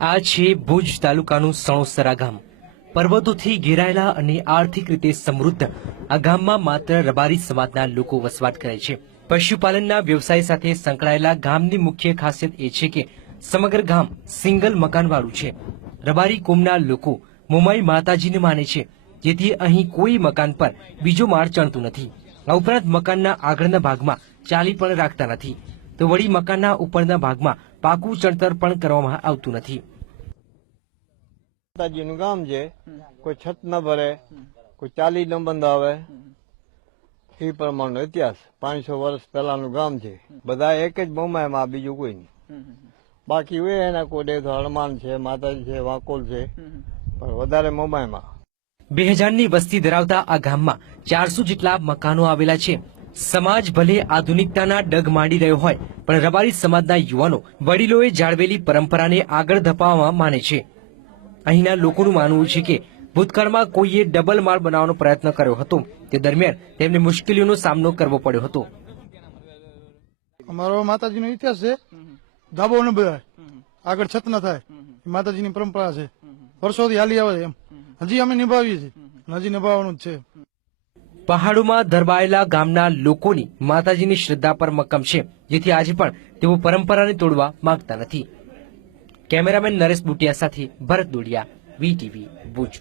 આ છે ભુજ તાલુકાનું સણોસરા ગામ। પર્વતોથી ઘેરાયેલા અને આર્થિક રીતે સમૃદ્ધ આ ગામમાં માત્ર રબારી સમાજના લોકો વસવાટ કરે છે। પશુપાલનના વ્યવસાય સાથે સંકળાયેલા ગામની મુખ્ય ખાસિયત એ છે કે સમગ્ર ગામ સિંગલ મકાનવાળું છે। રબારી કોમના લોકો મોમાઈ માતાજીને માને છે, જેથી અહીં કોઈ મકાન પર બીજો માળ ચણતું નથી। આ ઉપરાંત મકાનના આગળના ભાગમાં ચાલી પણ રાખતા નથી, તો વળી મકાનના ઉપરના ભાગમાં પાકું ચણતર પણ કરવામાં આવતું નથી। માતાજીનું ગામ છે, કોઈ છત ન ભરે, કોઈ ચાલી ન બંધાવે, એ પ્રમાણનો ઇતિહાસ 500 વર્ષ પહેલાનું ગામ છે। બધા એક જ મોમાયમાં, બીજું કોઈ નહીં। બાકી હોય એના કોડે તો હનુમાન છે, માતાજી છે, વાકોલ છે, પણ વધારે મોમાયમાં। 2000ની વસ્તી ધરાવતા આ ગામમાં 400 જેટલા મકાનો આવેલા છે। સમાજ ભલે આધુનિકતાના ડગ માંડી રહ્યો હોય, પણ રબારી સમાજના યુવાનો વડીલોએ જાળવેલી પરંપરાને આગળ ધપાવવામાં માને છે। અહીંના લોકોનું માનવું છે કે ભૂતકાળમાં કોઈએ ડબલ માળ બનાવવાનો પ્રયત્ન કર્યો હતો, તે દરમિયાન તેમને મુશ્કેલીઓનો સામનો કરવો પડ્યો હતો। અમારો માતાજીનો ઇતિહાસ છે, ધાબો ન બધાય, આગળ છત ન થાય, માતાજીની પરંપરા છે, વર્ષોથી હાલી આવે છે। એમ હજી અમે નિભાવીએ છીએ, હજી નિભાવવાનું જ છે। પહાડોમાં ધરબાયેલા ગામના લોકોની માતાજીની શ્રદ્ધા પર મક્કમ છે, જેથી આજે પણ તેઓ પરંપરાને તોડવા માંગતા નથી। કેમેરામેન નરેશ બુટિયા સાથે ભરત દોડિયા, VTV ભુજ।